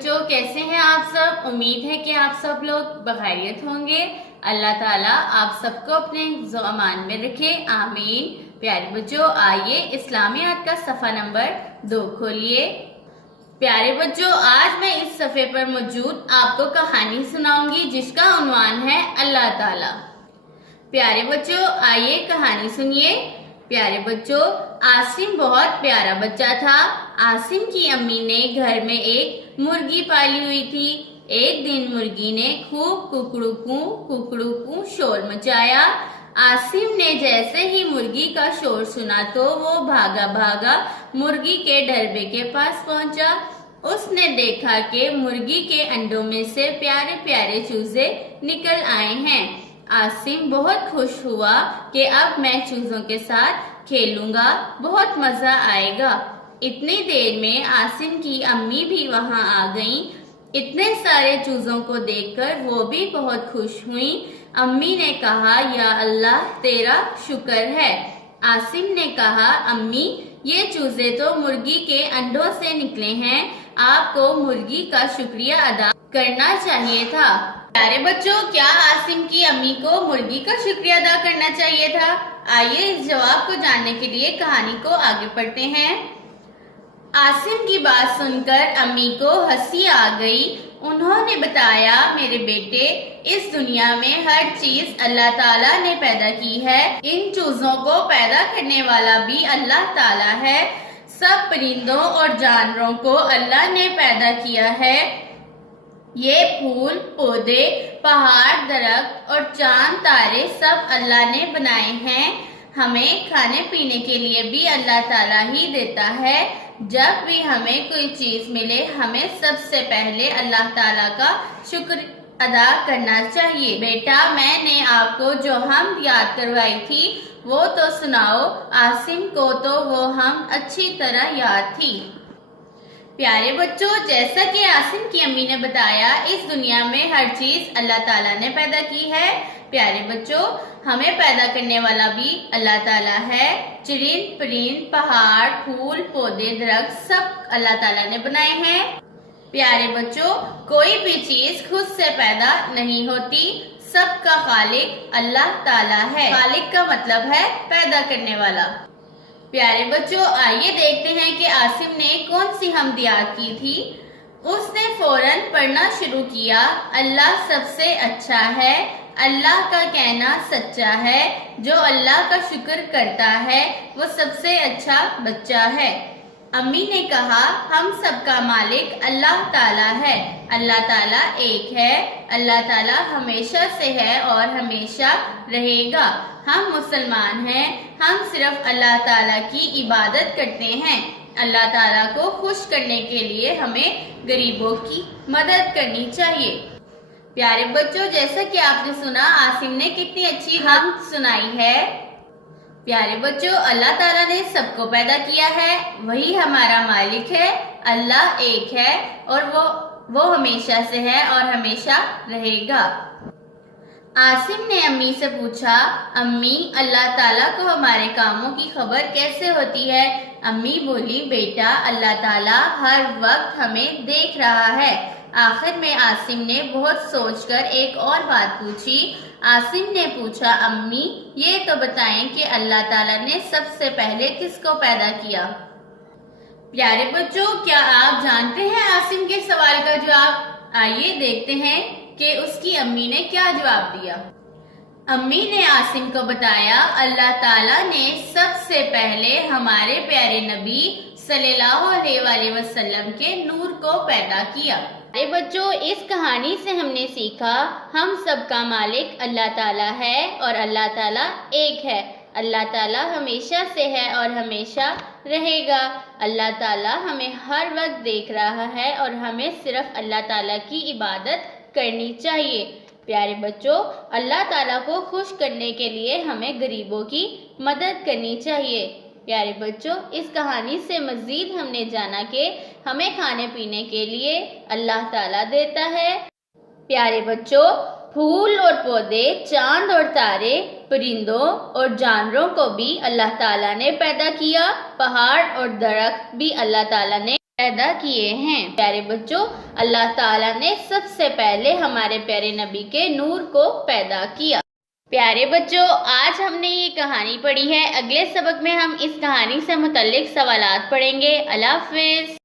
بچوں کیسے ہیں آپ سب؟ امید ہے کہ آپ سب لوگ بخیریت ہوں گے۔ اللہ تعالیٰ آپ سب کو اپنے حفظ و امان میں رکھے، آمین۔ پیارے بچوں آئیے اسلامیات کا صفحہ نمبر 2 کھولیے۔ پیارے بچوں آج میں اس صفحے پر موجود آپ کو کہانی سناؤں گی جس کا عنوان ہے اللہ تعالیٰ۔ پیارے بچوں آئیے کہانی سنیے۔ پیارے بچوں عاصم بہت پیارا بچہ تھا۔ عاصم کی امی نے گھر میں ایک مرغی پالی ہوئی تھی۔ ایک دن مرغی نے خوب ککڑو شور مچایا۔ عاصم نے جیسے ہی مرغی کا شور سنا تو وہ بھاگا مرغی کے ڈربے کے پاس پہنچا۔ اس نے دیکھا کہ مرغی کے انڈوں میں سے پیارے پیارے چوزے نکل آئے ہیں۔ عاصم بہت خوش ہوا کہ اب میں چوزوں کے ساتھ کھیلوں گا، بہت مزہ آئے گا۔ اتنی دیر میں عاصم کی امی بھی وہاں آ گئیں۔ اتنے سارے چوزوں کو دیکھ کر وہ بھی بہت خوش ہوئیں۔ امی نے کہا یا اللہ تیرا شکر ہے۔ عاصم نے کہا امی یہ چوزے تو مرغی کے انڈوں سے نکلے ہیں، آپ کو مرغی کا شکریہ ادا کرنا چاہیے تھا۔ پیارے بچوں کیا عاصم کی امی کو مرغی کا شکریہ ادا کرنا چاہیے تھا؟ آئیے اس جواب کو جاننے کے لیے کہانی کو آگے پڑھتے ہیں۔ عاصم کی بات سن کر امی کو ہنسی آ گئی۔ انہوں نے بتایا میرے بیٹے اس دنیا میں ہر چیز اللہ تعالیٰ نے پیدا کی ہے، ان چوزوں کو پیدا کرنے والا بھی اللہ تعالیٰ ہے، سب پرندوں اور جانوروں کو اللہ نے پیدا کیا ہے، یہ پھول پودے پہاڑ درخت اور چاند تارے سب اللہ نے بنائے ہیں، ہمیں کھانے پینے کے لیے بھی اللہ تعالیٰ ہی دیتا ہے، جب بھی ہمیں کوئی چیز ملے ہمیں سب سے پہلے اللہ تعالیٰ کا شکر ادا کرنا چاہیے۔ بیٹا میں نے آپ کو جو حمد یاد کروائی تھی وہ تو سناؤ۔ عاصم کو تو وہ حمد اچھی طرح یاد تھی۔ پیارے بچوں جیسا کہ عاصم کی امی نے بتایا اس دنیا میں ہر چیز اللہ تعالیٰ نے پیدا کی ہے۔ پیارے بچوں ہمیں پیدا کرنے والا بھی اللہ تعالیٰ ہے، چرند پرند پہاڑ پھول پودے درخت سب اللہ تعالیٰ نے بنائے ہیں۔ پیارے بچوں کوئی بھی چیز خود سے پیدا نہیں ہوتی، سب کا خالق اللہ تعالیٰ ہے۔ خالق کا مطلب ہے پیدا کرنے والا۔ پیارے بچوں آئیے دیکھتے ہیں کہ عاصم نے کون سی حمد یاد کی تھی۔ اس نے فوراً پڑھنا شروع کیا، اللہ سب سے اچھا ہے، اللہ کا کہنا سچا ہے، جو اللہ کا شکر کرتا ہے وہ سب سے اچھا بچہ ہے۔ امی نے کہا ہم سب کا مالک اللہ تعالیٰ ہے، اللہ تعالیٰ ایک ہے، اللہ تعالیٰ ہمیشہ سے ہے اور ہمیشہ رہے گا، ہم مسلمان ہیں، ہم صرف اللہ تعالیٰ کی عبادت کرتے ہیں، اللہ تعالیٰ کو خوش کرنے کے لیے ہمیں غریبوں کی مدد کرنی چاہیے۔ پیارے بچوں جیسا کہ آپ نے سنا عاصم نے کتنی اچھی حمد سنائی ہے۔ پیارے بچوں اللہ تعالیٰ نے سب کو پیدا کیا ہے، وہی ہمارا مالک ہے، اللہ ایک ہے اور وہ ہمیشہ سے ہے اور ہمیشہ رہے گا۔ عاصم نے امی سے پوچھا امی اللہ تعالیٰ کو ہمارے کاموں کی خبر کیسے ہوتی ہے؟ امی بولی بیٹا اللہ تعالیٰ ہر وقت ہمیں دیکھ رہا ہے۔ آخر میں عاصم نے بہت سوچ کر ایک اور بات پوچھی۔ عاصم نے پوچھا امی یہ تو بتائیں کہ اللہ تعالیٰ نے سب سے پہلے کس کو پیدا کیا؟ پیارے بچوں کیا آپ جانتے ہیں عاصم کے سوال کا جواب؟ آئیے دیکھتے ہیں کہ اس کی امی نے کیا جواب دیا۔ امی نے عاصم کو بتایا اللہ تعالیٰ نے سب سے پہلے ہمارے پیارے نبی صلی اللہ علیہ وآلہ وسلم کے نور کو پیدا کیا۔ اے بچوں اس کہانی سے ہم نے سیکھا ہم سب کا مالک اللہ تعالیٰ ہے اور اللہ تعالیٰ ایک ہے، اللہ تعالیٰ ہمیشہ سے ہے اور ہمیشہ رہے گا، اللہ تعالیٰ ہمیں ہر وقت دیکھ رہا ہے اور ہمیں صرف اللہ تعالیٰ کی عبادت کرنی چاہیے۔ پیارے بچوں اللہ تعالیٰ کو خوش کرنے کے لیے ہمیں غریبوں کی مدد کرنی چاہیے۔ پیارے بچوں اس کہانی سے مزید ہم نے جانا کہ ہمیں کھانے پینے کے لیے اللہ تعالیٰ دیتا ہے۔ پیارے بچوں پھول اور پودے چاند اور تارے پرندوں اور جانوروں کو بھی اللہ تعالیٰ نے پیدا کیا، پہاڑ اور درخت بھی اللہ تعالیٰ نے پیدا کیے ہیں۔ پیارے بچوں، اللہ تعالیٰ نے سب سے پہلے ہمارے پیارے نبی کے نور کو پیدا کیا۔ پیارے بچوں، آج ہم نے یہ کہانی پڑھی ہے۔ اگلے سبق میں ہم اس کہانی سے متعلق سوالات پڑھیں گے۔ اللہ حافظ۔